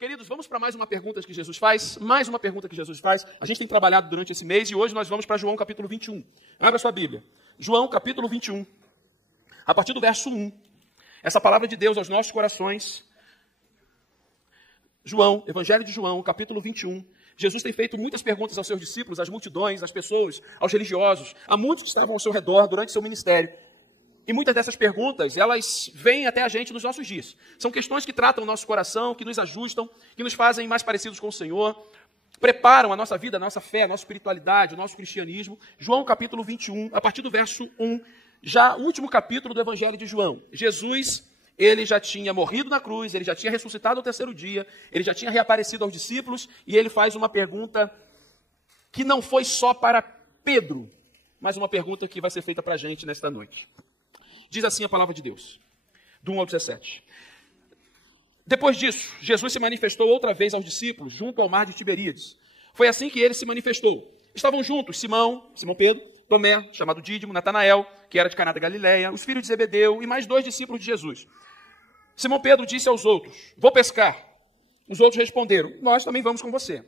Queridos, vamos para mais uma pergunta que Jesus faz. Mais uma pergunta que Jesus faz. A gente tem trabalhado durante esse mês e hoje nós vamos para João capítulo 21. Abra sua Bíblia. João capítulo 21. A partir do verso 1. Essa palavra de Deus aos nossos corações. João, Evangelho de João, capítulo 21. Jesus tem feito muitas perguntas aos seus discípulos, às multidões, às pessoas, aos religiosos, a muitos que estavam ao seu redor durante seu ministério. E muitas dessas perguntas, elas vêm até a gente nos nossos dias. São questões que tratam o nosso coração, que nos ajustam, que nos fazem mais parecidos com o Senhor, preparam a nossa vida, a nossa fé, a nossa espiritualidade, o nosso cristianismo. João capítulo 21, a partir do verso 1, já o último capítulo do Evangelho de João. Jesus, ele já tinha morrido na cruz, ele já tinha ressuscitado ao terceiro dia, ele já tinha reaparecido aos discípulos, e ele faz uma pergunta que não foi só para Pedro, mas uma pergunta que vai ser feita para a gente nesta noite. Diz assim a palavra de Deus, do 1 ao 17. Depois disso, Jesus se manifestou outra vez aos discípulos, junto ao mar de Tiberíades. Foi assim que ele se manifestou. Estavam juntos Simão Pedro, Tomé, chamado Dídimo, Natanael, que era de Caná da Galileia, os filhos de Zebedeu e mais 2 discípulos de Jesus. Simão Pedro disse aos outros, vou pescar. Os outros responderam, nós também vamos com você.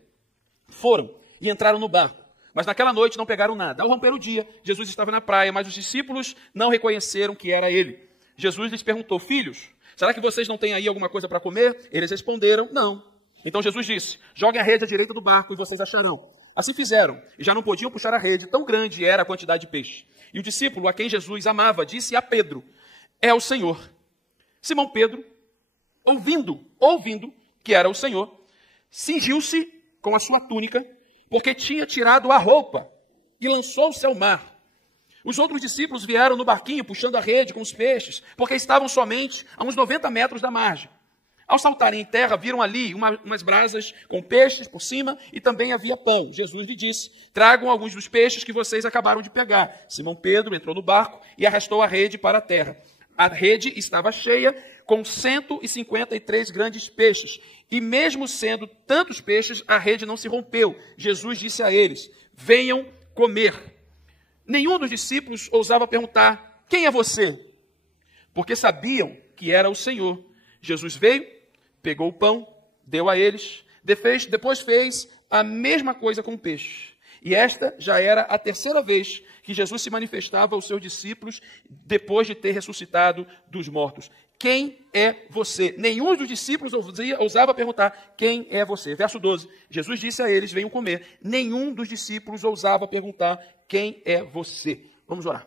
Foram e entraram no barco. Mas naquela noite não pegaram nada. Ao romper o dia, Jesus estava na praia, mas os discípulos não reconheceram que era ele. Jesus lhes perguntou, filhos, será que vocês não têm aí alguma coisa para comer? Eles responderam, não. Então Jesus disse, joguem a rede à direita do barco e vocês acharão. Assim fizeram, e já não podiam puxar a rede, tão grande era a quantidade de peixe. E o discípulo a quem Jesus amava disse a Pedro, é o Senhor. Simão Pedro, ouvindo que era o Senhor, cingiu-se com a sua túnica, porque tinha tirado a roupa e lançou-se ao mar. Os outros discípulos vieram no barquinho, puxando a rede com os peixes, porque estavam somente a uns 90 metros da margem. Ao saltarem em terra, viram ali umas brasas com peixes por cima e também havia pão. Jesus lhe disse, tragam alguns dos peixes que vocês acabaram de pegar. Simão Pedro entrou no barco e arrastou a rede para a terra. A rede estava cheia com 153 grandes peixes. E mesmo sendo tantos peixes, a rede não se rompeu. Jesus disse a eles, venham comer. Nenhum dos discípulos ousava perguntar, quem é você? Porque sabiam que era o Senhor. Jesus veio, pegou o pão, deu a eles, depois fez a mesma coisa com o peixe. E esta já era a terceira vez que Jesus se manifestava aos seus discípulos depois de ter ressuscitado dos mortos. Quem é você? Nenhum dos discípulos ousava perguntar, quem é você? Verso 12, Jesus disse a eles, venham comer. Nenhum dos discípulos ousava perguntar, quem é você? Vamos orar.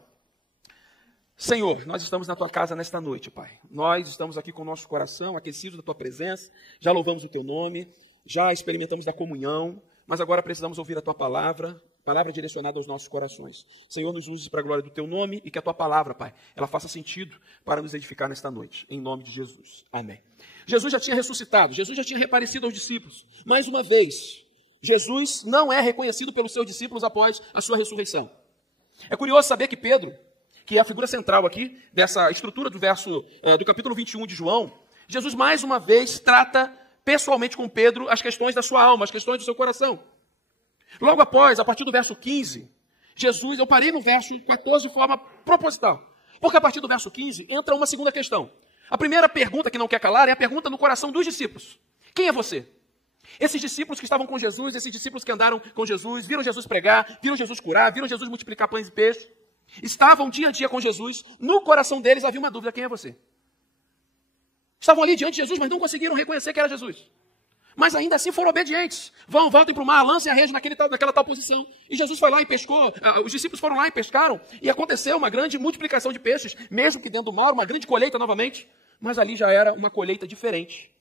Senhor, nós estamos na tua casa nesta noite, Pai. Nós estamos aqui com o nosso coração aquecido da tua presença, já louvamos o teu nome, já experimentamos da comunhão, mas agora precisamos ouvir a tua palavra direcionada aos nossos corações. Senhor, nos use para a glória do teu nome e que a tua palavra, Pai, ela faça sentido para nos edificar nesta noite. Em nome de Jesus. Amém. Jesus já tinha ressuscitado, Jesus já tinha reaparecido aos discípulos. Mais uma vez, Jesus não é reconhecido pelos seus discípulos após a sua ressurreição. É curioso saber que Pedro, que é a figura central aqui dessa estrutura do capítulo 21 de João, Jesus mais uma vez trata pessoalmente com Pedro as questões da sua alma, as questões do seu coração. Logo após, a partir do verso 15, eu parei no verso 14 de forma proposital, porque a partir do verso 15 entra uma segunda questão. A primeira pergunta que não quer calar é a pergunta no coração dos discípulos. Quem é você? Esses discípulos que estavam com Jesus, esses discípulos que andaram com Jesus, viram Jesus pregar, viram Jesus curar, viram Jesus multiplicar pães e peixes, estavam dia a dia com Jesus, no coração deles havia uma dúvida, quem é você? Estavam ali diante de Jesus, mas não conseguiram reconhecer que era Jesus. Mas ainda assim foram obedientes. Voltem para o mar, lancem a rede naquela tal posição. E Jesus foi lá e pescou, os discípulos foram lá e pescaram, e aconteceu uma grande multiplicação de peixes, mesmo que dentro do mar, uma grande colheita novamente, mas ali já era uma colheita diferente.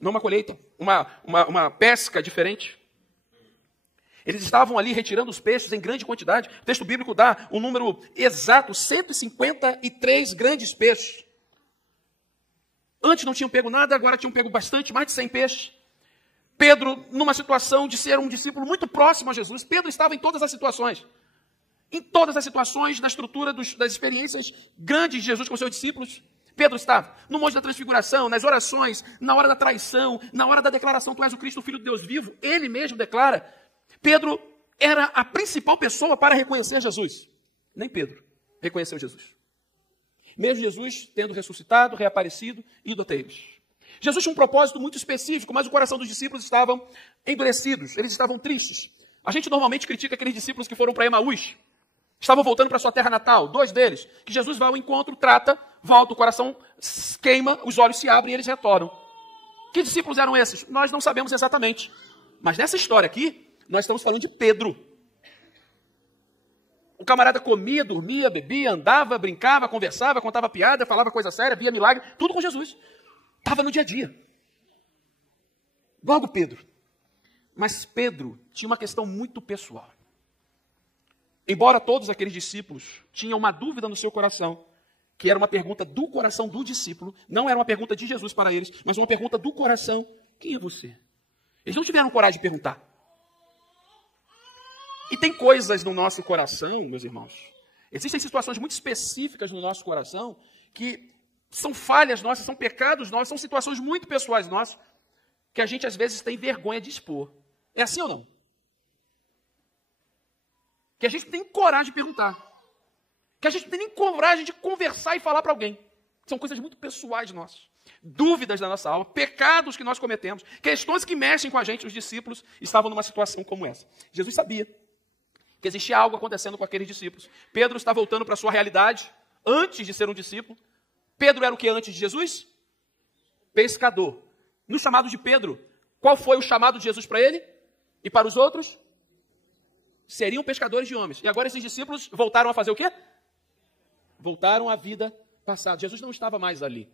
Não uma colheita, uma pesca diferente. Eles estavam ali retirando os peixes em grande quantidade. O texto bíblico dá um número exato, 153 grandes peixes. Antes não tinham pego nada, agora tinham pego bastante, mais de 100 peixes. Pedro, numa situação de ser um discípulo muito próximo a Jesus, Pedro estava em todas as situações. Em todas as situações, na estrutura das experiências grandes de Jesus com seus discípulos, Pedro estava no Monte da Transfiguração, nas orações, na hora da traição, na hora da declaração, tu és o Cristo, o Filho de Deus vivo. Ele mesmo declara. Pedro era a principal pessoa para reconhecer Jesus. Nem Pedro reconheceu Jesus. Mesmo Jesus tendo ressuscitado, reaparecido, ido até eles. Jesus tinha um propósito muito específico, mas o coração dos discípulos estavam endurecidos, eles estavam tristes. A gente normalmente critica aqueles discípulos que foram para Emaús, estavam voltando para sua terra natal, 2 deles, que Jesus vai ao encontro, trata, volta, o coração queima, os olhos se abrem e eles retornam. Que discípulos eram esses? Nós não sabemos exatamente. Mas nessa história aqui, nós estamos falando de Pedro. O camarada comia, dormia, bebia, andava, brincava, conversava, contava piada, falava coisa séria, via milagre, tudo com Jesus. Estava no dia a dia. Logo Pedro. Mas Pedro tinha uma questão muito pessoal. Embora todos aqueles discípulos tinham uma dúvida no seu coração, que era uma pergunta do coração do discípulo, não era uma pergunta de Jesus para eles, mas uma pergunta do coração: quem é você? Eles não tiveram coragem de perguntar. E tem coisas no nosso coração, meus irmãos, existem situações muito específicas no nosso coração que são falhas nossas, são pecados nossos, são situações muito pessoais nossas, que a gente às vezes tem vergonha de expor. É assim ou não? Que a gente tem coragem de perguntar. Que a gente não tem nem coragem de conversar e falar para alguém. São coisas muito pessoais nossas. Dúvidas da nossa alma, pecados que nós cometemos, questões que mexem com a gente. Os discípulos estavam numa situação como essa. Jesus sabia que existia algo acontecendo com aqueles discípulos. Pedro está voltando para a sua realidade antes de ser um discípulo. Pedro era o que antes de Jesus? Pescador. No chamado de Pedro, qual foi o chamado de Jesus para ele? E para os outros? Seriam pescadores de homens. E agora esses discípulos voltaram a fazer o quê? Voltaram à vida passada. Jesus não estava mais ali.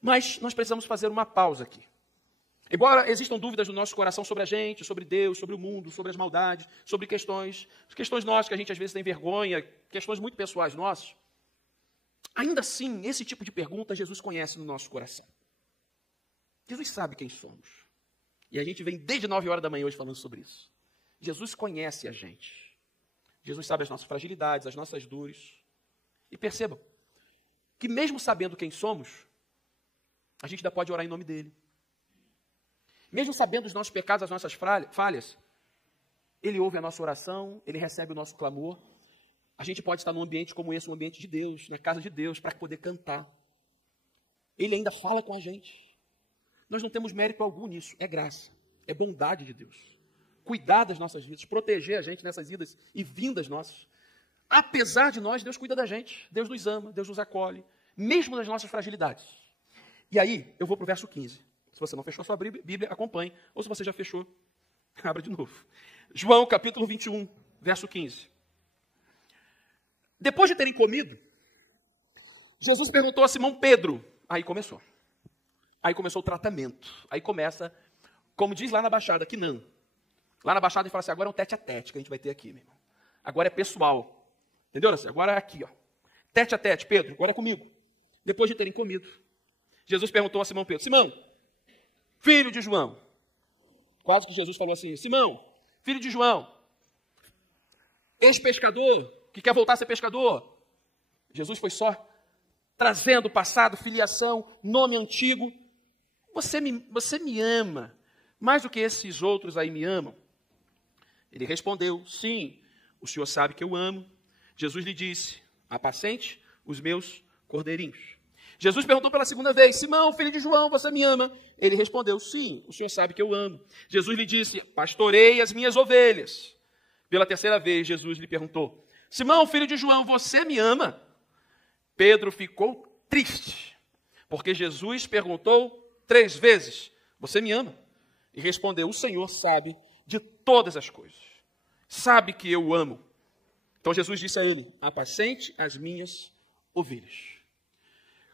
Mas nós precisamos fazer uma pausa aqui. Embora existam dúvidas no nosso coração sobre a gente, sobre Deus, sobre o mundo, sobre as maldades, sobre questões nossas que a gente às vezes tem vergonha, questões muito pessoais nossas, ainda assim, esse tipo de pergunta Jesus conhece no nosso coração. Jesus sabe quem somos. E a gente vem desde 9 horas da manhã hoje falando sobre isso. Jesus conhece a gente. Jesus sabe as nossas fragilidades, as nossas dores. E percebam que mesmo sabendo quem somos, a gente ainda pode orar em nome dele. Mesmo sabendo os nossos pecados, as nossas falhas, ele ouve a nossa oração, ele recebe o nosso clamor. A gente pode estar num ambiente como esse, um ambiente de Deus, na casa de Deus, para poder cantar. Ele ainda fala com a gente. Nós não temos mérito algum nisso, é graça, é bondade de Deus. Cuidar das nossas vidas, proteger a gente nessas idas e vindas nossas. Apesar de nós, Deus cuida da gente, Deus nos ama, Deus nos acolhe, mesmo nas nossas fragilidades. E aí, eu vou para o verso 15. Se você não fechou a sua Bíblia, acompanhe. Ou se você já fechou, abra de novo. João, capítulo 21, verso 15. Depois de terem comido, Jesus perguntou a Simão Pedro. Aí começou. Aí começou o tratamento. Aí começa, como diz lá na Baixada, que não. Lá na Baixada ele fala assim, agora é um tete-a-tete que a gente vai ter aqui, meu irmão. Agora é pessoal. Entendeu? Agora é aqui, ó. Tete-a-tete, Pedro, agora é comigo. Depois de terem comido, Jesus perguntou a Simão Pedro, Simão, filho de João. Quase que Jesus falou assim, Simão, filho de João, ex-pescador, que quer voltar a ser pescador. Jesus foi só trazendo passado, filiação, nome antigo. Você me ama mais do que esses outros aí me amam? Ele respondeu, sim, o Senhor sabe que eu amo. Jesus lhe disse, apacente os meus cordeirinhos. Jesus perguntou pela segunda vez, Simão, filho de João, você me ama? Ele respondeu, sim, o Senhor sabe que eu amo. Jesus lhe disse, pastorei as minhas ovelhas. Pela terceira vez, Jesus lhe perguntou, Simão, filho de João, você me ama? Pedro ficou triste, porque Jesus perguntou 3 vezes, você me ama? E respondeu, o Senhor sabe de todas as coisas. Sabe que eu o amo. Então Jesus disse a ele, apacente as minhas ovelhas.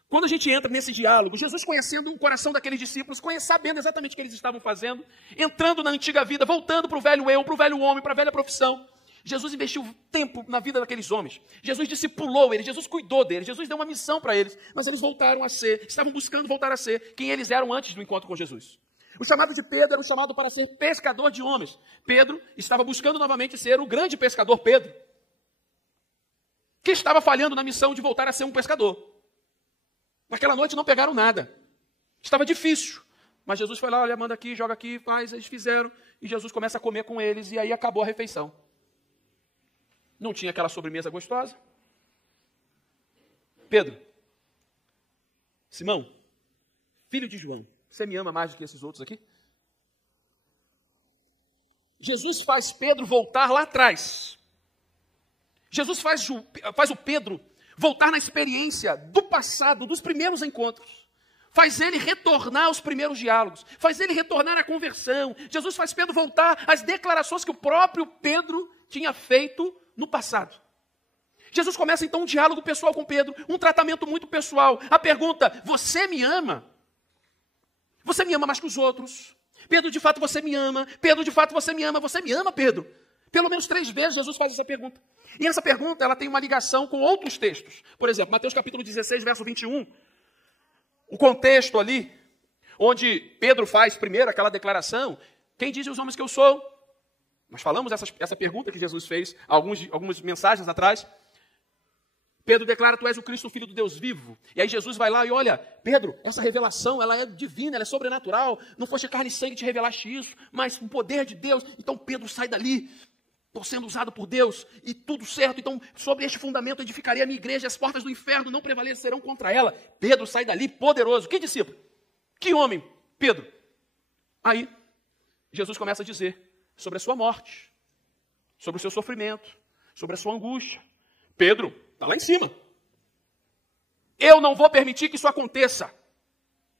Quando a gente entra nesse diálogo, Jesus conhecendo o coração daqueles discípulos, sabendo exatamente o que eles estavam fazendo, entrando na antiga vida, voltando para o velho eu, para o velho homem, para a velha profissão, Jesus investiu tempo na vida daqueles homens. Jesus discipulou eles, Jesus cuidou deles, Jesus deu uma missão para eles, mas eles voltaram a ser, estavam buscando voltar a ser quem eles eram antes do encontro com Jesus. O chamado de Pedro era um chamado para ser pescador de homens. Pedro estava buscando novamente ser o grande pescador Pedro, que estava falhando na missão de voltar a ser um pescador. Naquela noite não pegaram nada. Estava difícil. Mas Jesus foi lá, olha, manda aqui, joga aqui, faz, eles fizeram. E Jesus começa a comer com eles e aí acabou a refeição. Não tinha aquela sobremesa gostosa. Pedro, Simão, filho de João, você me ama mais do que esses outros aqui? Jesus faz Pedro voltar lá atrás. Jesus faz o Pedro voltar na experiência do passado, dos primeiros encontros. Faz ele retornar aos primeiros diálogos. Faz ele retornar à conversão. Jesus faz Pedro voltar às declarações que o próprio Pedro tinha feito no passado. Jesus começa então um diálogo pessoal com Pedro, um tratamento muito pessoal. A pergunta, você me ama? Você me ama mais que os outros? Pedro, de fato você me ama? Pedro, de fato você me ama? Você me ama, Pedro? Pelo menos 3 vezes Jesus faz essa pergunta. E essa pergunta ela tem uma ligação com outros textos. Por exemplo, Mateus capítulo 16, verso 21. O contexto ali, onde Pedro faz primeiro aquela declaração. Quem dizem os homens que eu sou? Nós falamos essa pergunta que Jesus fez algumas mensagens atrás. Pedro declara, tu és o Cristo, o Filho do Deus vivo. E aí Jesus vai lá e olha, Pedro, essa revelação, ela é divina, ela é sobrenatural. Não foste carne e sangue que te revelaste isso, mas o poder de Deus. Então Pedro sai dali, estou sendo usado por Deus, e tudo certo. Então, sobre este fundamento edificarei a minha igreja, e as portas do inferno não prevalecerão contra ela. Pedro sai dali poderoso. Que discípulo? Que homem? Pedro. Aí, Jesus começa a dizer sobre a sua morte, sobre o seu sofrimento, sobre a sua angústia. Pedro, está lá em cima. Eu não vou permitir que isso aconteça.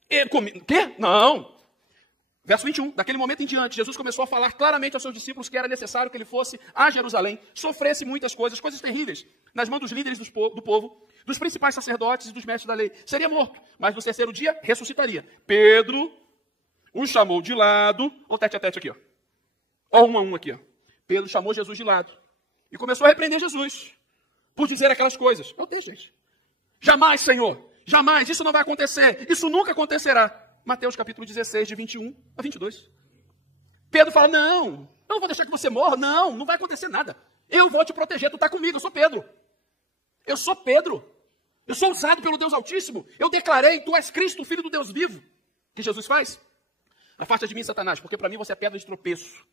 Quê? Não. Verso 21, daquele momento em diante, Jesus começou a falar claramente aos seus discípulos que era necessário que ele fosse a Jerusalém, sofresse muitas coisas terríveis, nas mãos dos líderes do povo, dos principais sacerdotes e dos mestres da lei. Seria morto, mas no terceiro dia ressuscitaria. Pedro o chamou de lado, ou tete a tete aqui, ó. Ó, 1 a 1 aqui, ó. Pedro chamou Jesus de lado e começou a repreender Jesus por dizer aquelas coisas. É o texto, gente. Jamais, Senhor, jamais, isso não vai acontecer, isso nunca acontecerá. Mateus capítulo 16, de 21 a 22. Pedro fala, não, eu não vou deixar que você morra, não vai acontecer nada. Eu vou te proteger, tu está comigo, eu sou Pedro. Eu sou Pedro. Eu sou usado pelo Deus Altíssimo. Eu declarei, tu és Cristo, Filho do Deus vivo. O que Jesus faz? Afasta de mim, Satanás, porque para mim você é pedra de tropeço.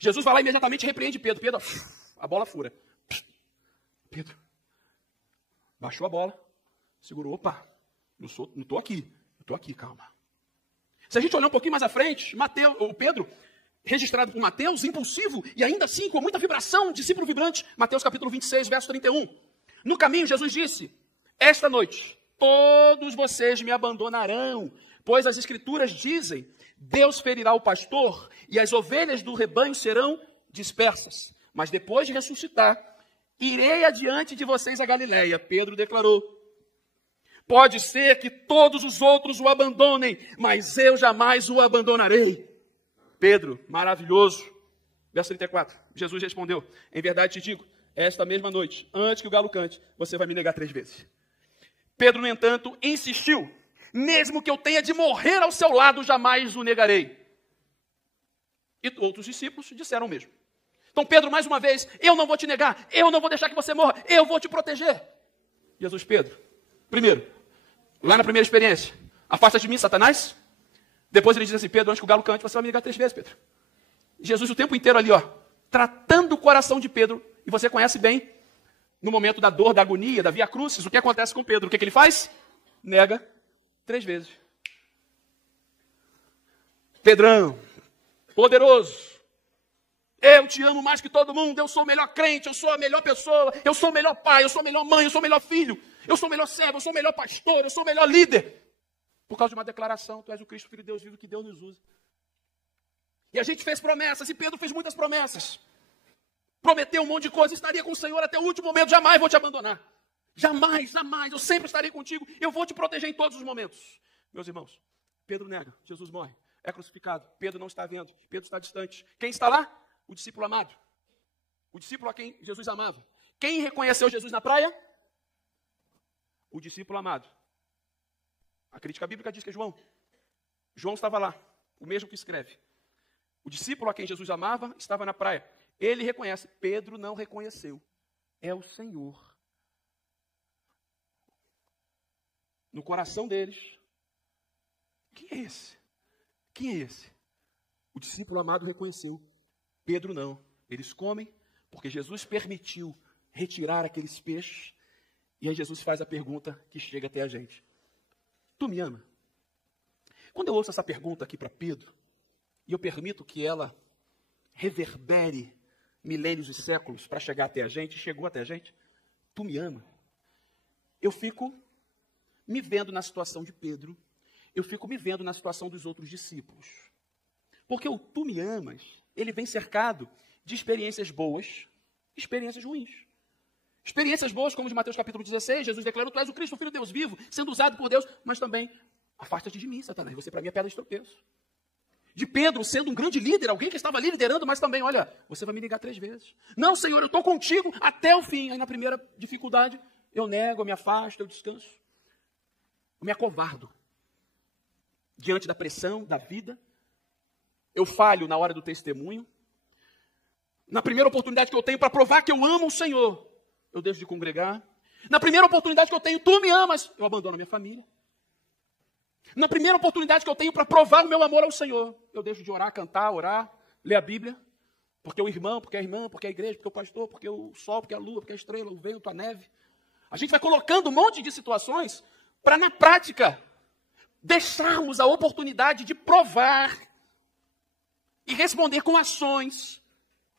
Jesus vai lá e imediatamente repreende Pedro. Pedro, a bola fura. Pedro, baixou a bola, segurou, opa, não estou aqui, eu estou aqui, calma. Se a gente olhar um pouquinho mais à frente, o Pedro, registrado por Mateus, impulsivo, e ainda assim com muita vibração, discípulo vibrante, Mateus capítulo 26, verso 31. No caminho, Jesus disse, esta noite, todos vocês me abandonarão, pois as Escrituras dizem, Deus ferirá o pastor, e as ovelhas do rebanho serão dispersas. Mas depois de ressuscitar, irei adiante de vocês a Galiléia, Pedro declarou. Pode ser que todos os outros o abandonem, mas eu jamais o abandonarei. Pedro, maravilhoso. Verso 34, Jesus respondeu, em verdade te digo, esta mesma noite, antes que o galo cante, você vai me negar 3 vezes. Pedro, no entanto, insistiu, mesmo que eu tenha de morrer ao seu lado, jamais o negarei. E outros discípulos disseram o mesmo. Então Pedro, mais uma vez, eu não vou te negar, eu não vou deixar que você morra, eu vou te proteger. Jesus, Pedro, primeiro, lá na primeira experiência, afasta de mim, Satanás. Depois ele diz assim, Pedro, antes que o galo cante, você vai me negar 3 vezes, Pedro. Jesus o tempo inteiro ali, ó, tratando o coração de Pedro. E você conhece bem, no momento da dor, da agonia, da via crucis, o que acontece com Pedro? O que ele faz? Nega 3 vezes. Pedrão, poderoso. Eu te amo mais que todo mundo, eu sou o melhor crente, eu sou a melhor pessoa, eu sou o melhor pai, eu sou a melhor mãe, eu sou o melhor filho, eu sou o melhor servo, eu sou o melhor pastor, eu sou o melhor líder. Por causa de uma declaração, tu és o Cristo, Filho de Deus vivo, que Deus nos usa. E a gente fez promessas, e Pedro fez muitas promessas. Prometeu um monte de coisa, estaria com o Senhor até o último momento, jamais vou te abandonar. Jamais, jamais, eu sempre estarei contigo, eu vou te proteger em todos os momentos. Meus irmãos, Pedro nega, Jesus morre, é crucificado, Pedro não está vendo, Pedro está distante. Quem está lá? O discípulo amado. O discípulo a quem Jesus amava. Quem reconheceu Jesus na praia? O discípulo amado. A crítica bíblica diz que é João. João estava lá, o mesmo que escreve. O discípulo a quem Jesus amava estava na praia. Ele reconhece. Pedro não reconheceu. É o Senhor. No coração deles. Quem é esse? Quem é esse? O discípulo amado reconheceu. Pedro não. Eles comem porque Jesus permitiu retirar aqueles peixes. E aí Jesus faz a pergunta que chega até a gente. Tu me ama? Quando eu ouço essa pergunta aqui para Pedro, e eu permito que ela reverbere milênios e séculos para chegar até a gente, chegou até a gente, tu me ama. Eu fico me vendo na situação de Pedro, eu fico me vendo na situação dos outros discípulos. Porque o tu me amas, ele vem cercado de experiências boas, experiências ruins. Experiências boas, como de Mateus capítulo 16, Jesus declarou, tu és o Cristo, o Filho de Deus vivo, sendo usado por Deus, mas também, afasta-te de mim, Satanás, você para mim é pedra de tropeço. De Pedro sendo um grande líder, alguém que estava ali liderando, mas também, olha, você vai me negar 3 vezes. Não, Senhor, eu estou contigo até o fim. Aí na primeira dificuldade, eu nego, eu me afasto, eu descanso. Eu me acovardo. Diante da pressão, da vida. Eu falho na hora do testemunho. Na primeira oportunidade que eu tenho para provar que eu amo o Senhor, eu deixo de congregar. Na primeira oportunidade que eu tenho, tu me amas, eu abandono a minha família. Na primeira oportunidade que eu tenho para provar o meu amor ao Senhor, eu deixo de orar, cantar, orar, ler a Bíblia. Porque o irmão, porque a irmã, porque a igreja, porque o pastor, porque o sol, porque a lua, porque a estrela, o vento, a neve. A gente vai colocando um monte de situações para, na prática, deixarmos a oportunidade de provar e responder com ações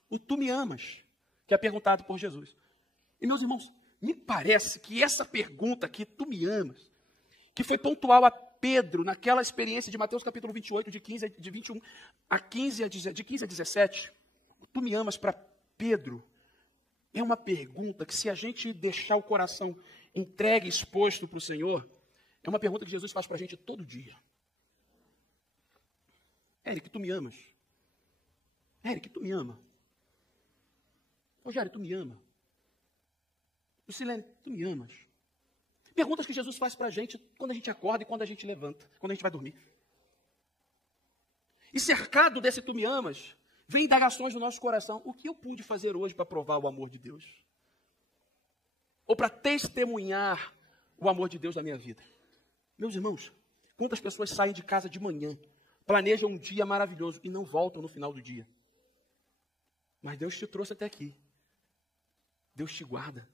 o tu me amas, que é perguntado por Jesus. E, meus irmãos, me parece que essa pergunta aqui, tu me amas, que foi pontual a Pedro naquela experiência de Mateus capítulo 28, de 21 a 15, de 15 a 17, tu me amas para Pedro, é uma pergunta que, se a gente deixar o coração entregue, exposto para o Senhor, é uma pergunta que Jesus faz para a gente todo dia. Éric, tu me amas? Éric, tu me ama? Rogério, tu me ama? Lucilene, tu me amas? Perguntas que Jesus faz para a gente quando a gente acorda e quando a gente levanta, quando a gente vai dormir. E cercado desse tu me amas, vem indagações no nosso coração. O que eu pude fazer hoje para provar o amor de Deus? Ou para testemunhar o amor de Deus na minha vida? Meus irmãos, quantas pessoas saem de casa de manhã, planejam um dia maravilhoso e não voltam no final do dia? Mas Deus te trouxe até aqui. Deus te guarda.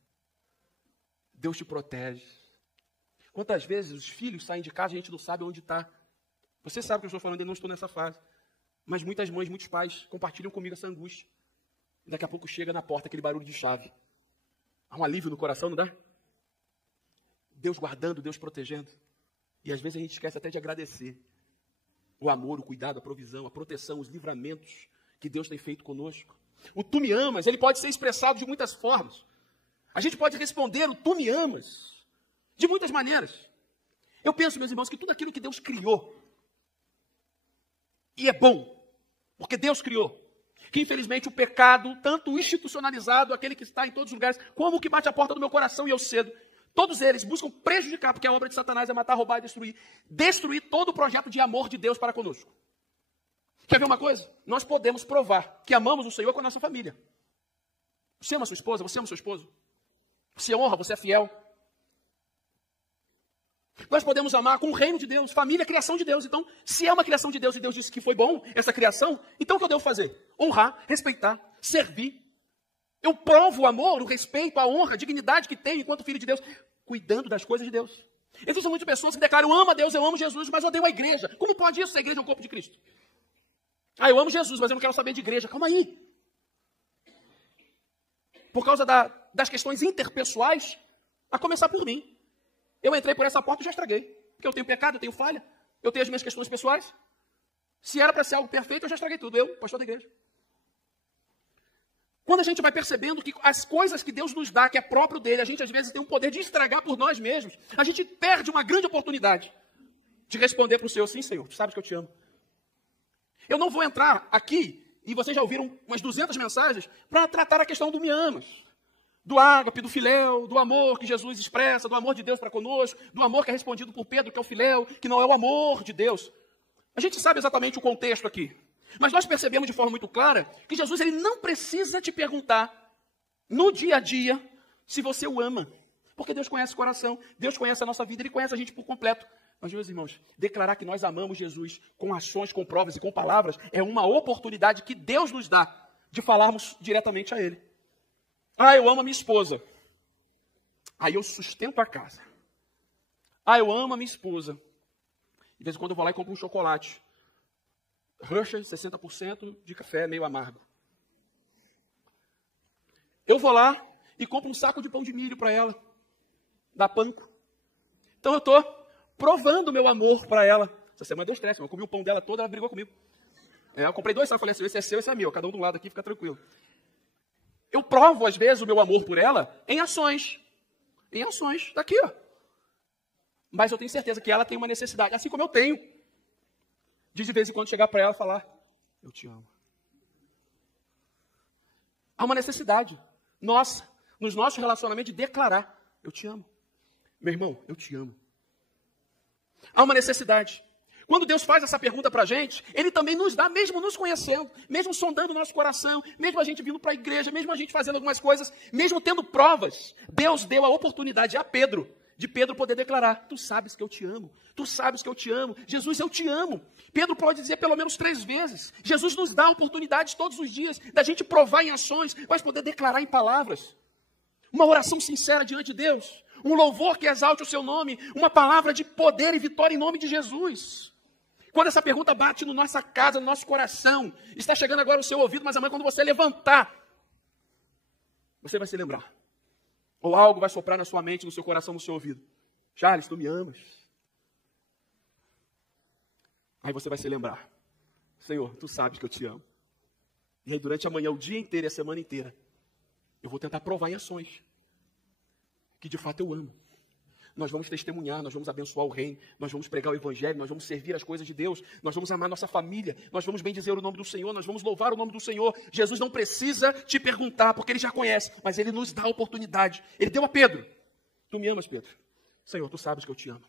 Deus te protege. Quantas vezes os filhos saem de casa e a gente não sabe onde está? Você sabe o que eu estou falando, eu não estou nessa fase. Mas muitas mães, muitos pais compartilham comigo essa angústia. E daqui a pouco chega na porta aquele barulho de chave. Há um alívio no coração, não dá? Deus guardando, Deus protegendo. E às vezes a gente esquece até de agradecer o amor, o cuidado, a provisão, a proteção, os livramentos que Deus tem feito conosco. O tu me amas, ele pode ser expressado de muitas formas. A gente pode responder o tu me amas de muitas maneiras. Eu penso, meus irmãos, que tudo aquilo que Deus criou, e é bom, porque Deus criou, que infelizmente o pecado, tanto institucionalizado, aquele que está em todos os lugares, como o que bate a porta do meu coração e eu cedo, todos eles buscam prejudicar, porque a obra de Satanás é matar, roubar e destruir todo o projeto de amor de Deus para conosco. Quer ver uma coisa? Nós podemos provar que amamos o Senhor com a nossa família. Você ama sua esposa, você ama seu esposo. Você honra, você é fiel. Nós podemos amar com o reino de Deus, família, criação de Deus. Então, se é uma criação de Deus e Deus disse que foi bom essa criação, então o que eu devo fazer? Honrar, respeitar, servir. Eu provo o amor, o respeito, a honra, a dignidade que tenho enquanto filho de Deus, cuidando das coisas de Deus. Existem muitas pessoas que declaram, eu amo a Deus, eu amo Jesus, mas eu odeio a igreja. Como pode isso? A igreja é o corpo de Cristo. Ah, eu amo Jesus, mas eu não quero saber de igreja. Calma aí. Por causa das questões interpessoais, a começar por mim. Eu entrei por essa porta e já estraguei. Porque eu tenho pecado, eu tenho falha, eu tenho as minhas questões pessoais. Se era para ser algo perfeito, eu já estraguei tudo. Eu, pastor da igreja. Quando a gente vai percebendo que as coisas que Deus nos dá, que é próprio dele, a gente às vezes tem o poder de estragar por nós mesmos, a gente perde uma grande oportunidade de responder para o Senhor, sim, Senhor, tu sabes que eu te amo. Eu não vou entrar aqui, e vocês já ouviram umas 200 mensagens, para tratar a questão do me amas. Do ágape, do filéu, do amor que Jesus expressa, do amor de Deus para conosco, do amor que é respondido por Pedro, que é o filéu, que não é o amor de Deus. A gente sabe exatamente o contexto aqui. Mas nós percebemos de forma muito clara que Jesus ele não precisa te perguntar no dia a dia se você o ama. Porque Deus conhece o coração, Deus conhece a nossa vida, Ele conhece a gente por completo. Mas, meus irmãos, declarar que nós amamos Jesus com ações, com provas e com palavras é uma oportunidade que Deus nos dá de falarmos diretamente a Ele. Ah, eu amo a minha esposa. Aí eu sustento a casa. Ah, eu amo a minha esposa. De vez em quando eu vou lá e compro um chocolate. Hershey, 60% de café meio amargo. Eu vou lá e compro um saco de pão de milho para ela, da Panko. Então eu estou provando o meu amor para ela. Essa semana deu estresse, eu comi o pão dela todo, ela brigou comigo. Eu comprei 2 sacos, falei assim, esse é seu, esse é meu, cada um do lado aqui, fica tranquilo. Eu provo, às vezes, o meu amor por ela em ações. Em ações, daqui, ó. Mas eu tenho certeza que ela tem uma necessidade, assim como eu tenho, de vez em quando chegar para ela e falar, eu te amo. Há uma necessidade nossa, nos nossos relacionamentos, de declarar, eu te amo. Meu irmão, eu te amo. Há uma necessidade. Quando Deus faz essa pergunta para a gente, Ele também nos dá, mesmo nos conhecendo, mesmo sondando o nosso coração, mesmo a gente vindo para a igreja, mesmo a gente fazendo algumas coisas, mesmo tendo provas, Deus deu a oportunidade a Pedro, de Pedro poder declarar, tu sabes que eu te amo, tu sabes que eu te amo, Jesus, eu te amo. Pedro pode dizer pelo menos 3 vezes. Jesus nos dá oportunidades todos os dias, da gente provar em ações, mas poder declarar em palavras. Uma oração sincera diante de Deus, um louvor que exalte o seu nome, uma palavra de poder e vitória em nome de Jesus. Quando essa pergunta bate na nossa casa, no nosso coração, está chegando agora no seu ouvido, mas amanhã quando você levantar, você vai se lembrar. Ou algo vai soprar na sua mente, no seu coração, no seu ouvido. Charles, tu me amas. Aí você vai se lembrar. Senhor, tu sabes que eu te amo. E aí durante a manhã, o dia inteiro e a semana inteira, eu vou tentar provar em ações que de fato eu amo. Nós vamos testemunhar, nós vamos abençoar o reino, nós vamos pregar o evangelho, nós vamos servir as coisas de Deus, nós vamos amar nossa família, nós vamos bendizer o nome do Senhor, nós vamos louvar o nome do Senhor. Jesus não precisa te perguntar, porque Ele já conhece, mas Ele nos dá a oportunidade. Ele deu a Pedro. Tu me amas, Pedro? Senhor, tu sabes que eu te amo.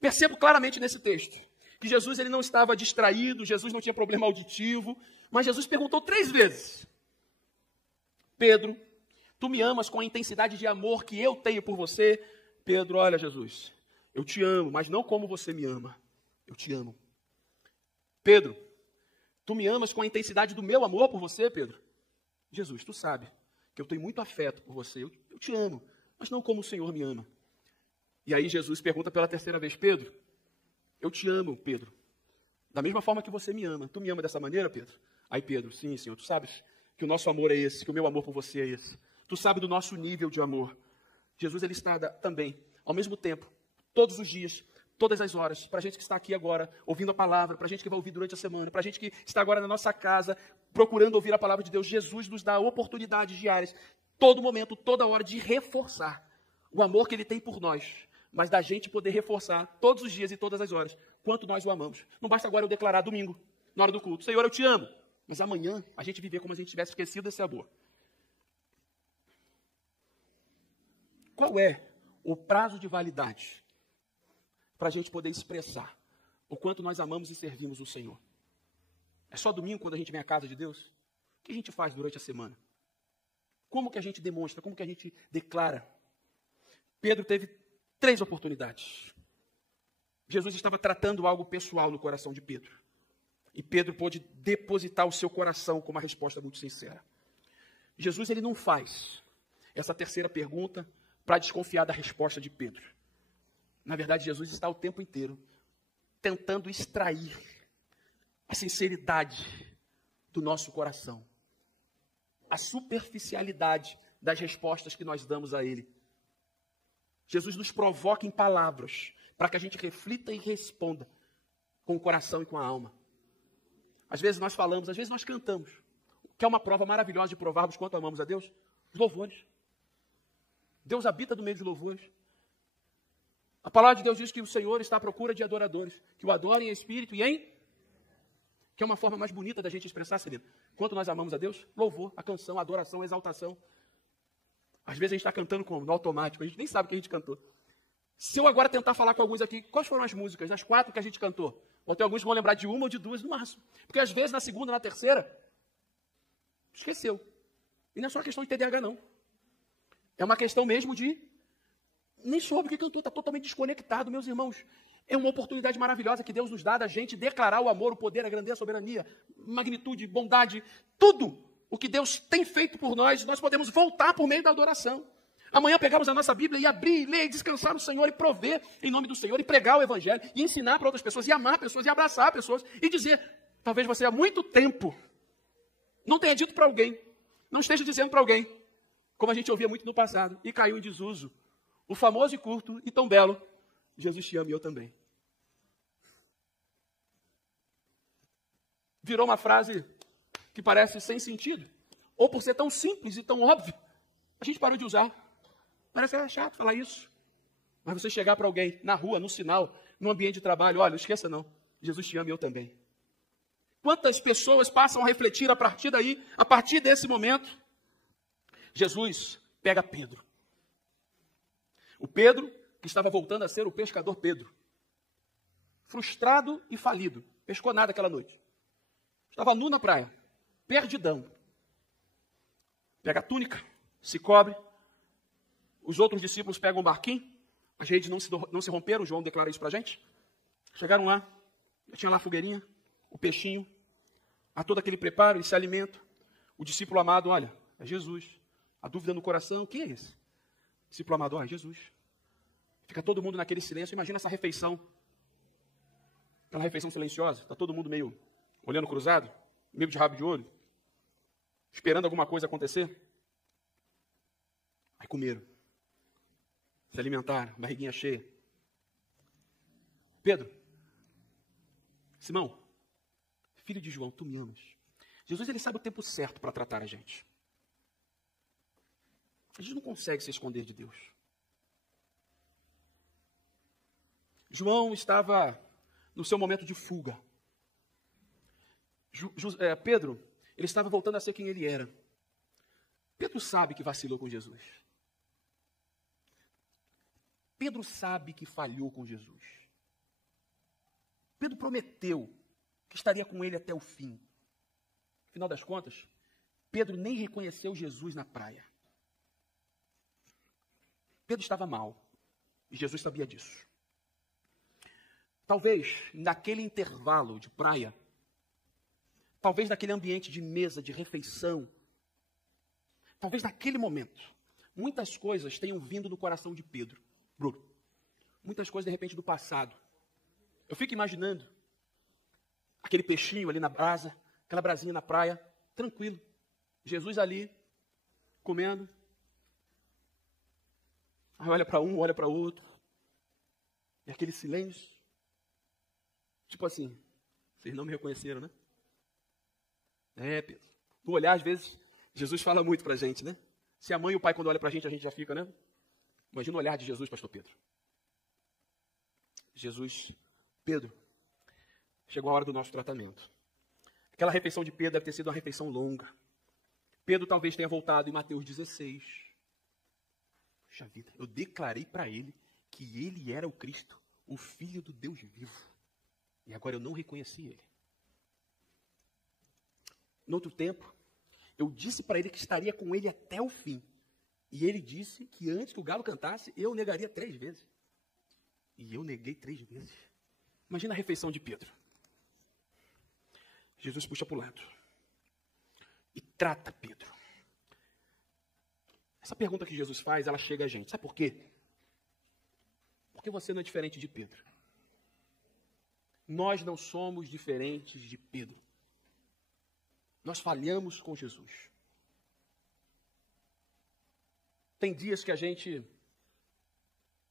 Percebo claramente nesse texto que Jesus ele não estava distraído, Jesus não tinha problema auditivo, mas Jesus perguntou 3 vezes. Pedro, tu me amas com a intensidade de amor que eu tenho por você? Pedro, olha Jesus, eu te amo, mas não como você me ama. Eu te amo. Pedro, tu me amas com a intensidade do meu amor por você, Pedro? Jesus, tu sabe que eu tenho muito afeto por você. Eu te amo, mas não como o Senhor me ama. E aí Jesus pergunta pela 3ª vez, Pedro, eu te amo, Pedro, da mesma forma que você me ama. Tu me ama dessa maneira, Pedro? Aí Pedro, sim, Senhor, tu sabes que o nosso amor é esse, que o meu amor por você é esse. Tu sabe do nosso nível de amor. Jesus ele está também, ao mesmo tempo, todos os dias, todas as horas, para a gente que está aqui agora, ouvindo a palavra, para a gente que vai ouvir durante a semana, para a gente que está agora na nossa casa, procurando ouvir a palavra de Deus. Jesus nos dá oportunidades diárias, todo momento, toda hora, de reforçar o amor que Ele tem por nós, mas da gente poder reforçar todos os dias e todas as horas, quanto nós o amamos. Não basta agora eu declarar domingo, na hora do culto, Senhor, eu te amo, mas amanhã a gente viver como se a gente tivesse esquecido desse amor. Qual é o prazo de validade para a gente poder expressar o quanto nós amamos e servimos o Senhor? É só domingo quando a gente vem à casa de Deus? O que a gente faz durante a semana? Como que a gente demonstra? Como que a gente declara? Pedro teve 3 oportunidades. Jesus estava tratando algo pessoal no coração de Pedro. E Pedro pôde depositar o seu coração com uma resposta muito sincera. Jesus ele não faz essa 3ª pergunta para desconfiar da resposta de Pedro. Na verdade, Jesus está o tempo inteiro tentando extrair a sinceridade do nosso coração, a superficialidade das respostas que nós damos a Ele. Jesus nos provoca em palavras para que a gente reflita e responda com o coração e com a alma. Às vezes nós falamos, às vezes nós cantamos, que é uma prova maravilhosa de provarmos quanto amamos a Deus, os louvores. Deus habita no meio de louvores. A palavra de Deus diz que o Senhor está à procura de adoradores, que o adorem em espírito e em... Que é uma forma mais bonita da gente expressar, Celina. Quanto nós amamos a Deus? Louvor, a canção, a adoração, a exaltação. Às vezes a gente está cantando como? No automático, a gente nem sabe o que a gente cantou. Se eu agora tentar falar com alguns aqui, quais foram as músicas, das 4 que a gente cantou? Ou tem alguns que vão lembrar de 1 ou de 2 no máximo. Porque às vezes na 2ª, na 3ª, esqueceu. E não é só uma questão de TDAH, não. É uma questão mesmo de nem soube o que cantou, está totalmente desconectado, meus irmãos. É uma oportunidade maravilhosa que Deus nos dá da gente declarar o amor, o poder, a grandeza, a soberania, magnitude, bondade, tudo o que Deus tem feito por nós, nós podemos voltar por meio da adoração. Amanhã pegarmos a nossa Bíblia e abrir, ler, e descansar no Senhor e prover em nome do Senhor e pregar o Evangelho e ensinar para outras pessoas e amar pessoas e abraçar pessoas e dizer, talvez você há muito tempo não tenha dito para alguém, não esteja dizendo para alguém, como a gente ouvia muito no passado e caiu em desuso, o famoso e curto e tão belo, Jesus te ama e eu também. Virou uma frase que parece sem sentido, ou por ser tão simples e tão óbvio, a gente parou de usar. Parece que é chato falar isso. Mas você chegar para alguém na rua, no sinal, no ambiente de trabalho, olha, não esqueça não, Jesus te ama e eu também. Quantas pessoas passam a refletir a partir daí, a partir desse momento? Jesus pega Pedro. O Pedro, que estava voltando a ser o pescador Pedro. Frustrado e falido. Pescou nada aquela noite. Estava nu na praia. Perdidão. Pega a túnica, se cobre. Os outros discípulos pegam um barquinho. As redes não se romperam, João declara isso para a gente. Chegaram lá, já tinha lá a fogueirinha, o peixinho, há todo aquele preparo, esse alimento. O discípulo amado, olha, é Jesus. A dúvida no coração, quem é esse? O discípulo amado, olha, é Jesus. Fica todo mundo naquele silêncio, imagina essa refeição. Aquela refeição silenciosa, está todo mundo meio olhando cruzado, meio de rabo de olho, esperando alguma coisa acontecer. Aí comeram. Se alimentaram, barriguinha cheia. Pedro, Simão, filho de João, tu me amas. Jesus, ele sabe o tempo certo para tratar a gente. A gente não consegue se esconder de Deus. João estava no seu momento de fuga. Pedro, ele estava voltando a ser quem ele era. Pedro sabe que vacilou com Jesus. Pedro sabe que falhou com Jesus. Pedro prometeu que estaria com ele até o fim. Afinal das contas, Pedro nem reconheceu Jesus na praia. Pedro estava mal, e Jesus sabia disso. Talvez, naquele intervalo de praia, talvez naquele ambiente de mesa, de refeição, talvez naquele momento, muitas coisas tenham vindo do coração de Pedro. Bruno, muitas coisas, de repente, do passado. Eu fico imaginando aquele peixinho ali na brasa, aquela brasinha na praia, tranquilo. Jesus ali, comendo. Aí olha para um, olha para o outro. E aquele silêncio. Tipo assim, vocês não me reconheceram, né? Pedro. No olhar, às vezes, Jesus fala muito para a gente, né? Se a mãe e o pai, quando olham para a gente já fica, né? Imagina o olhar de Jesus, pastor Pedro. Jesus, Pedro, chegou a hora do nosso tratamento. Aquela refeição de Pedro deve ter sido uma refeição longa. Pedro talvez tenha voltado em Mateus 16. Puxa vida, eu declarei para ele que ele era o Cristo, o Filho do Deus vivo. E agora eu não reconheci ele. No outro tempo, eu disse para ele que estaria com ele até o fim. E ele disse que antes que o galo cantasse, eu negaria 3 vezes. E eu neguei 3 vezes. Imagina a refeição de Pedro. Jesus puxa para o lado. E trata Pedro. Essa pergunta que Jesus faz, ela chega a gente. Sabe por quê? Porque você não é diferente de Pedro. Nós não somos diferentes de Pedro. Nós falhamos com Jesus. Tem dias que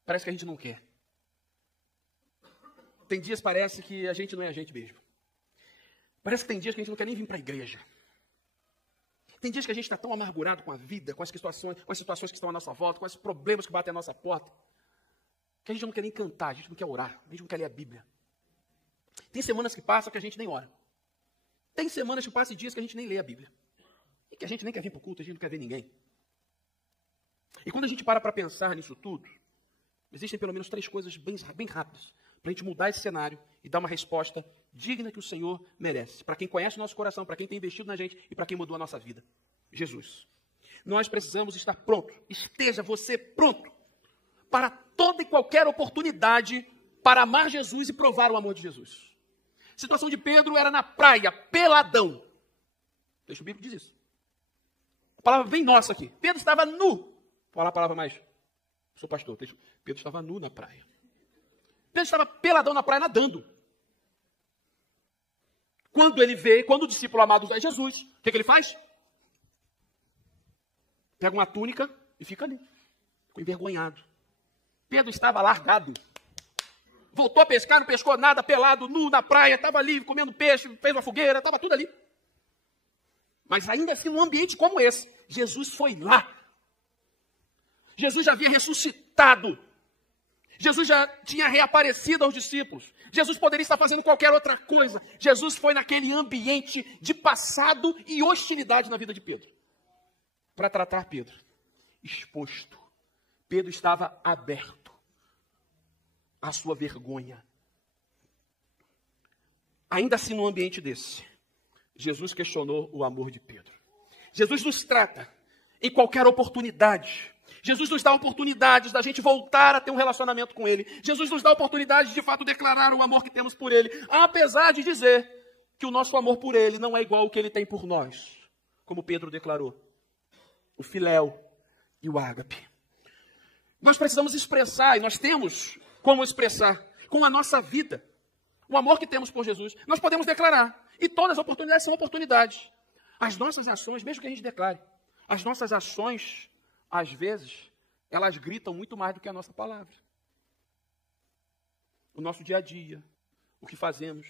parece que a gente não quer. Tem dias parece que a gente não é a gente mesmo. Parece que tem dias que a gente não quer nem vir para a igreja. Tem dias que a gente está tão amargurado com a vida, com as situações que estão à nossa volta, com os problemas que batem à nossa porta, que a gente não quer nem cantar, a gente não quer orar, a gente não quer ler a Bíblia. Tem semanas que passam que a gente nem ora. Tem semanas que passam e dias que a gente nem lê a Bíblia. E que a gente nem quer vir para o culto, a gente não quer ver ninguém. E quando a gente para pensar nisso tudo, existem pelo menos 3 coisas bem rápidas para a gente mudar esse cenário e dar uma resposta digna que o Senhor merece. Para quem conhece o nosso coração, para quem tem investido na gente e para quem mudou a nossa vida. Jesus. Nós precisamos estar pronto. Esteja você pronto para toda e qualquer oportunidade para amar Jesus e provar o amor de Jesus. A situação de Pedro era na praia, peladão. O texto bíblico diz isso. A palavra bem nossa aqui. Pedro estava nu. falar a palavra mais. Sou pastor. Pedro estava nu na praia. Pedro estava peladão na praia nadando. Quando ele vê, quando o discípulo amado é Jesus, o que ele faz? Pega uma túnica e fica ali. Ficou envergonhado. Pedro estava largado. Voltou a pescar, não pescou nada, pelado, nu na praia, estava ali comendo peixe, fez uma fogueira, estava tudo ali. Mas ainda assim, num ambiente como esse, Jesus foi lá. Jesus já havia ressuscitado. Jesus já tinha reaparecido aos discípulos. Jesus poderia estar fazendo qualquer outra coisa. Jesus foi naquele ambiente de passado e hostilidade na vida de Pedro. Para tratar Pedro. Exposto. Pedro estava aberto à sua vergonha. Ainda assim, num ambiente desse, Jesus questionou o amor de Pedro. Jesus nos trata em qualquer oportunidade. Jesus nos dá oportunidades da gente voltar a ter um relacionamento com Ele. Jesus nos dá oportunidade de, de fato, declarar o amor que temos por Ele. Apesar de dizer que o nosso amor por Ele não é igual ao que Ele tem por nós. Como Pedro declarou. O filéu e o ágape. Nós precisamos expressar, e nós temos como expressar, com a nossa vida, o amor que temos por Jesus. Nós podemos declarar. E todas as oportunidades são oportunidades. As nossas ações, mesmo que a gente declare, as nossas ações, às vezes, elas gritam muito mais do que a nossa palavra. O nosso dia a dia, o que fazemos,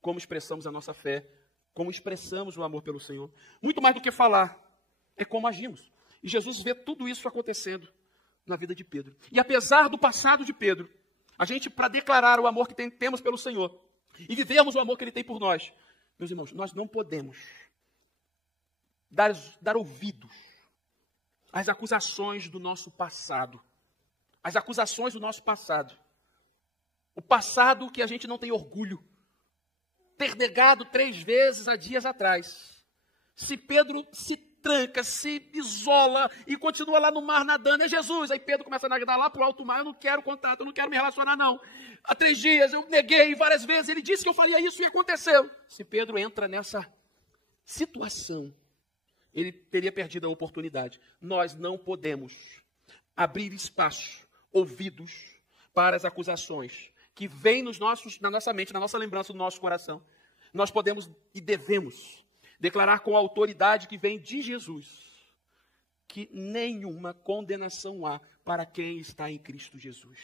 como expressamos a nossa fé, como expressamos o amor pelo Senhor. Muito mais do que falar, é como agimos. E Jesus vê tudo isso acontecendo na vida de Pedro. E apesar do passado de Pedro, a gente, para declarar o amor que temos pelo Senhor e vivermos o amor que Ele tem por nós, meus irmãos, nós não podemos dar ouvidos às acusações do nosso passado. As acusações do nosso passado. O passado que a gente não tem orgulho. Ter negado 3 vezes há dias atrás. Se Pedro se tranca, se isola e continua lá no mar nadando, é Jesus. Aí Pedro começa a nadar lá para o alto mar, eu não quero contato, eu não quero me relacionar não. Há 3 dias eu neguei várias vezes, ele disse que eu faria isso e aconteceu. Se Pedro entra nessa situação, ele teria perdido a oportunidade. Nós não podemos abrir espaço, ouvidos para as acusações que vêm na nossa mente, na nossa lembrança, no nosso coração. Nós podemos e devemos declarar com a autoridade que vem de Jesus que nenhuma condenação há para quem está em Cristo Jesus.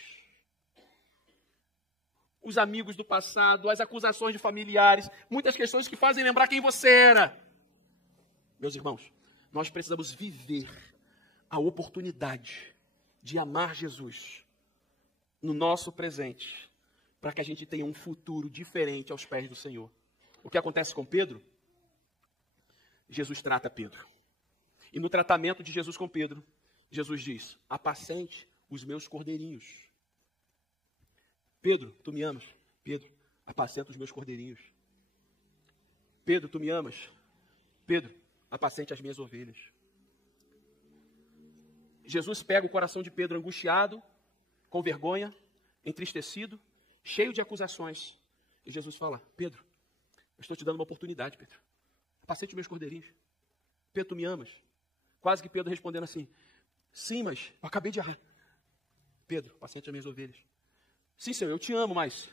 Os amigos do passado, as acusações de familiares, muitas questões que fazem lembrar quem você era. Meus irmãos, nós precisamos viver a oportunidade de amar Jesus no nosso presente, para que a gente tenha um futuro diferente aos pés do Senhor. O que acontece com Pedro? Jesus trata Pedro. E no tratamento de Jesus com Pedro, Jesus diz: apacente os meus cordeirinhos. Pedro, tu me amas? Pedro, apacenta os meus cordeirinhos. Pedro, tu me amas? Pedro, apacente as minhas ovelhas. Jesus pega o coração de Pedro angustiado, com vergonha, entristecido, cheio de acusações. E Jesus fala: Pedro, eu estou te dando uma oportunidade, Pedro. Apacente os meus cordeirinhos. Pedro, tu me amas? Quase que Pedro respondendo assim: sim, mas eu acabei de errar. Pedro, apacente as minhas ovelhas. Sim, Senhor, eu te amo, mas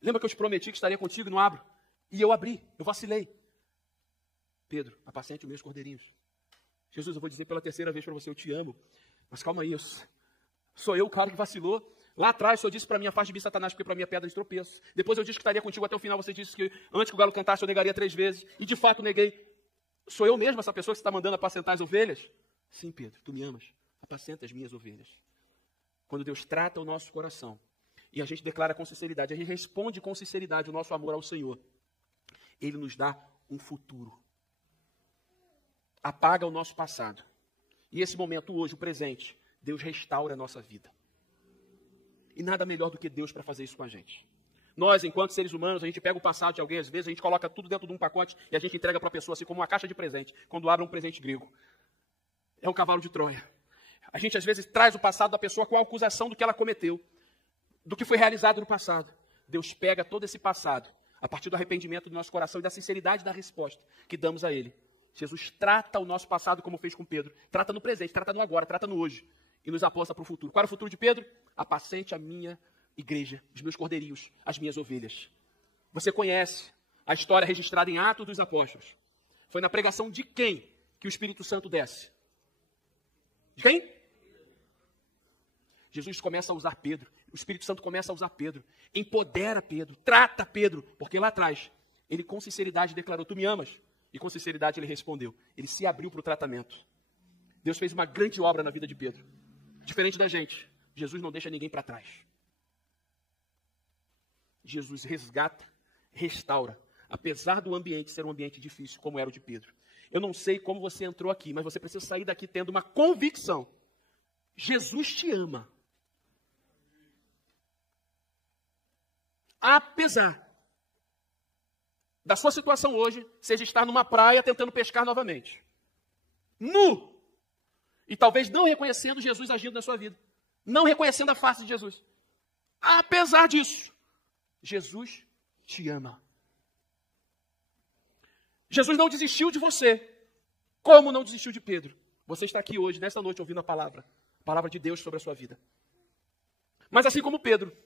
lembra que eu te prometi que estaria contigo e não abro? E eu abri, eu vacilei. Pedro, apacente os meus cordeirinhos. Jesus, eu vou dizer pela 3ª vez para você: eu te amo. Mas calma aí, sou eu o cara que vacilou. Lá atrás o Senhor disse para mim: afaste de mim, Satanás, porque para mim é pedra de tropeço. Depois eu disse que estaria contigo até o final. Você disse que antes que o galo cantasse eu negaria 3 vezes. E de fato neguei. Sou eu mesmo essa pessoa que você está mandando apacentar as ovelhas? Sim, Pedro, tu me amas. Apacenta as minhas ovelhas. Quando Deus trata o nosso coração e a gente declara com sinceridade, a gente responde com sinceridade o nosso amor ao Senhor, Ele nos dá um futuro. Apaga o nosso passado. E esse momento hoje, o presente, Deus restaura a nossa vida. E nada melhor do que Deus para fazer isso com a gente. Nós, enquanto seres humanos, a gente pega o passado de alguém, às vezes a gente coloca tudo dentro de um pacote e a gente entrega para a pessoa assim como uma caixa de presente, quando abre um presente grego. É um cavalo de Troia. A gente às vezes traz o passado da pessoa com a acusação do que ela cometeu, do que foi realizado no passado. Deus pega todo esse passado, a partir do arrependimento do nosso coração e da sinceridade da resposta que damos a Ele. Jesus trata o nosso passado como fez com Pedro. Trata no presente, trata no agora, trata no hoje. E nos aposta para o futuro. Qual era o futuro de Pedro? Apacente a minha igreja, os meus cordeirinhos, as minhas ovelhas. Você conhece a história registrada em Atos dos Apóstolos. Foi na pregação de quem que o Espírito Santo desce? De quem? Jesus começa a usar Pedro. O Espírito Santo começa a usar Pedro. Empodera Pedro, trata Pedro. Porque lá atrás, ele com sinceridade declarou, tu me amas? E com sinceridade ele respondeu. Ele se abriu para o tratamento. Deus fez uma grande obra na vida de Pedro. Diferente da gente, Jesus não deixa ninguém para trás. Jesus resgata, restaura. Apesar do ambiente ser um ambiente difícil, como era o de Pedro. Eu não sei como você entrou aqui, mas você precisa sair daqui tendo uma convicção. Jesus te ama. Apesar da sua situação hoje, seja estar numa praia tentando pescar novamente. Nu! E talvez não reconhecendo Jesus agindo na sua vida. Não reconhecendo a face de Jesus. Apesar disso, Jesus te ama. Jesus não desistiu de você, como não desistiu de Pedro. Você está aqui hoje, nesta noite, ouvindo a palavra de Deus sobre a sua vida. Mas assim como Pedro,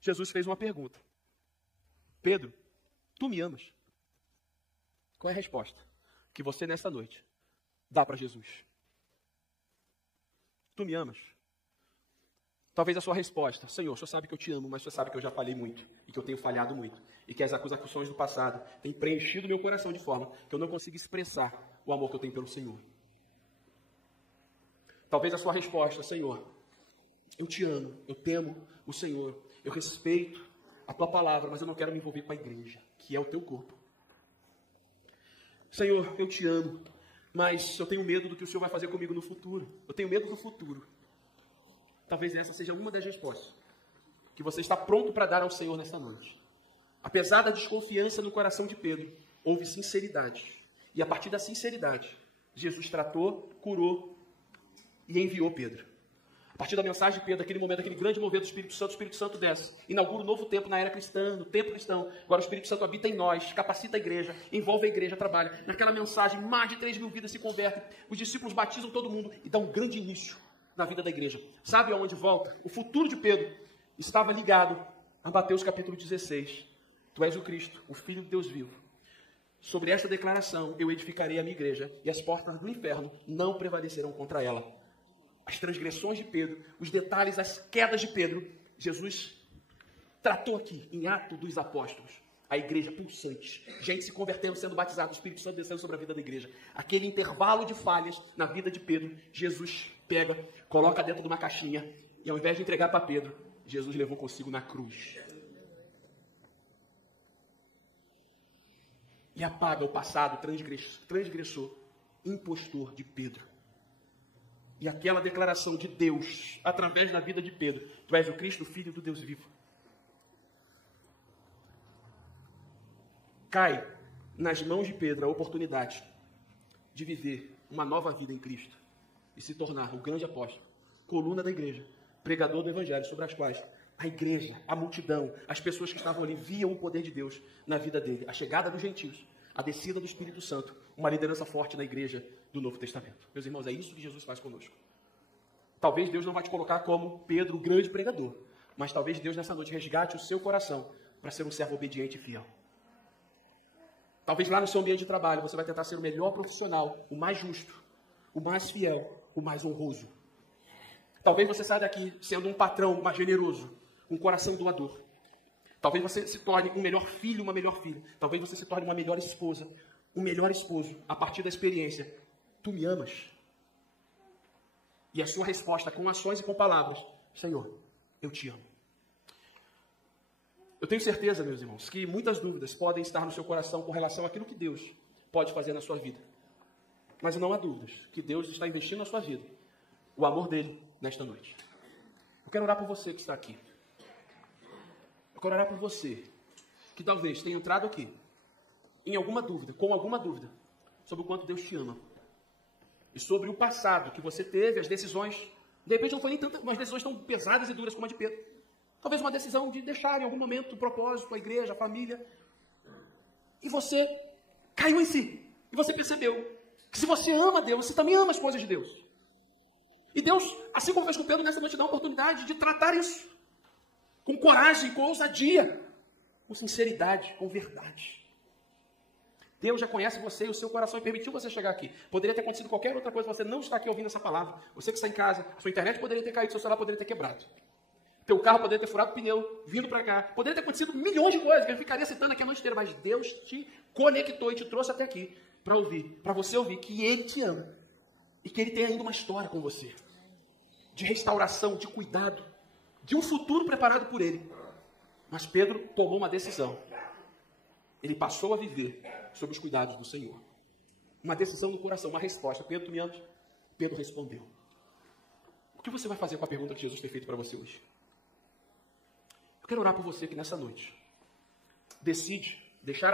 Jesus fez uma pergunta. Pedro, tu me amas? Qual é a resposta que você, nesta noite, dá para Jesus? Tu me amas? Talvez a sua resposta, Senhor, o Senhor sabe que eu te amo, mas o Senhor sabe que eu já falhei muito e que eu tenho falhado muito e que as acusações do passado têm preenchido meu coração de forma que eu não consigo expressar o amor que eu tenho pelo Senhor. Talvez a sua resposta, Senhor, eu te amo, eu temo o Senhor, eu respeito a tua palavra, mas eu não quero me envolver com a igreja, que é o teu corpo. Senhor, eu te amo, mas eu tenho medo do que o Senhor vai fazer comigo no futuro. Eu tenho medo do futuro. Talvez essa seja uma das respostas que você está pronto para dar ao Senhor nesta noite. Apesar da desconfiança no coração de Pedro, houve sinceridade. E a partir da sinceridade, Jesus tratou, curou e enviou Pedro. A partir da mensagem de Pedro, aquele momento, aquele grande mover do Espírito Santo desce, inaugura um novo tempo na era cristã, no tempo cristão. Agora o Espírito Santo habita em nós, capacita a igreja, envolve a igreja, trabalha. Naquela mensagem, mais de 3.000 vidas se convertem, os discípulos batizam todo mundo e dá um grande início na vida da igreja. Sabe aonde volta? O futuro de Pedro estava ligado a Mateus capítulo 16. Tu és o Cristo, o Filho de Deus vivo. Sobre esta declaração, eu edificarei a minha igreja e as portas do inferno não prevalecerão contra ela. As transgressões de Pedro, os detalhes, as quedas de Pedro, Jesus tratou aqui, em Atos dos Apóstolos, a igreja pulsante, gente se convertendo, sendo batizado, o Espírito Santo descendo sobre a vida da igreja. Aquele intervalo de falhas na vida de Pedro, Jesus pega, coloca dentro de uma caixinha, e ao invés de entregar para Pedro, Jesus levou consigo na cruz. E apaga o passado transgressor, impostor de Pedro. E aquela declaração de Deus, através da vida de Pedro, tu és o Cristo, o Filho do Deus vivo. Cai nas mãos de Pedro a oportunidade de viver uma nova vida em Cristo e se tornar o grande apóstolo, coluna da igreja, pregador do evangelho, sobre as quais a igreja, a multidão, as pessoas que estavam ali viam o poder de Deus na vida dele, a chegada dos gentios, a descida do Espírito Santo, uma liderança forte na igreja do Novo Testamento. Meus irmãos, é isso que Jesus faz conosco. Talvez Deus não vai te colocar como Pedro, o grande pregador, mas talvez Deus nessa noite resgate o seu coração para ser um servo obediente e fiel. Talvez lá no seu ambiente de trabalho você vai tentar ser o melhor profissional, o mais justo, o mais fiel, o mais honroso. Talvez você saia daqui sendo um patrão mais generoso, um coração doador. Talvez você se torne um melhor filho, uma melhor filha. Talvez você se torne uma melhor esposa, um melhor esposo, a partir da experiência. Tu me amas? E a sua resposta com ações e com palavras: Senhor, eu te amo. Eu tenho certeza, meus irmãos, que muitas dúvidas podem estar no seu coração com relação àquilo que Deus pode fazer na sua vida. Mas não há dúvidas que Deus está investindo na sua vida o amor dele nesta noite. Eu quero orar por você que está aqui. Eu quero orar por você que talvez tenha entrado aqui em alguma dúvida, com alguma dúvida, sobre o quanto Deus te ama. E sobre o passado que você teve, as decisões. De repente não foi nem tantas, umas decisões tão pesadas e duras como a de Pedro. Talvez uma decisão de deixar em algum momento o propósito, a igreja, a família. E você caiu em si. E você percebeu Que se você ama Deus, você também ama as coisas de Deus. E Deus, assim como fez com Pedro, nessa noite dá a oportunidade de tratar isso. Com coragem, com ousadia, com sinceridade, com verdade. Deus já conhece você e o seu coração e permitiu você chegar aqui. Poderia ter acontecido qualquer outra coisa, você não está aqui ouvindo essa palavra. Você que está em casa, a sua internet poderia ter caído, seu celular poderia ter quebrado. Teu carro poderia ter furado o pneu, vindo para cá. Poderia ter acontecido milhões de coisas, que eu ficaria citando aqui a noite inteira. Mas Deus te conectou e te trouxe até aqui para ouvir, para você ouvir que Ele te ama. E que Ele tem ainda uma história com você. De restauração, de cuidado, de um futuro preparado por Ele. Mas Pedro tomou uma decisão. Ele passou a viver sob os cuidados do Senhor. Uma decisão no coração, uma resposta. Pedro, tu me amas? Pedro respondeu. O que você vai fazer com a pergunta que Jesus tem feito para você hoje? Eu quero orar por você que nessa noite decide deixar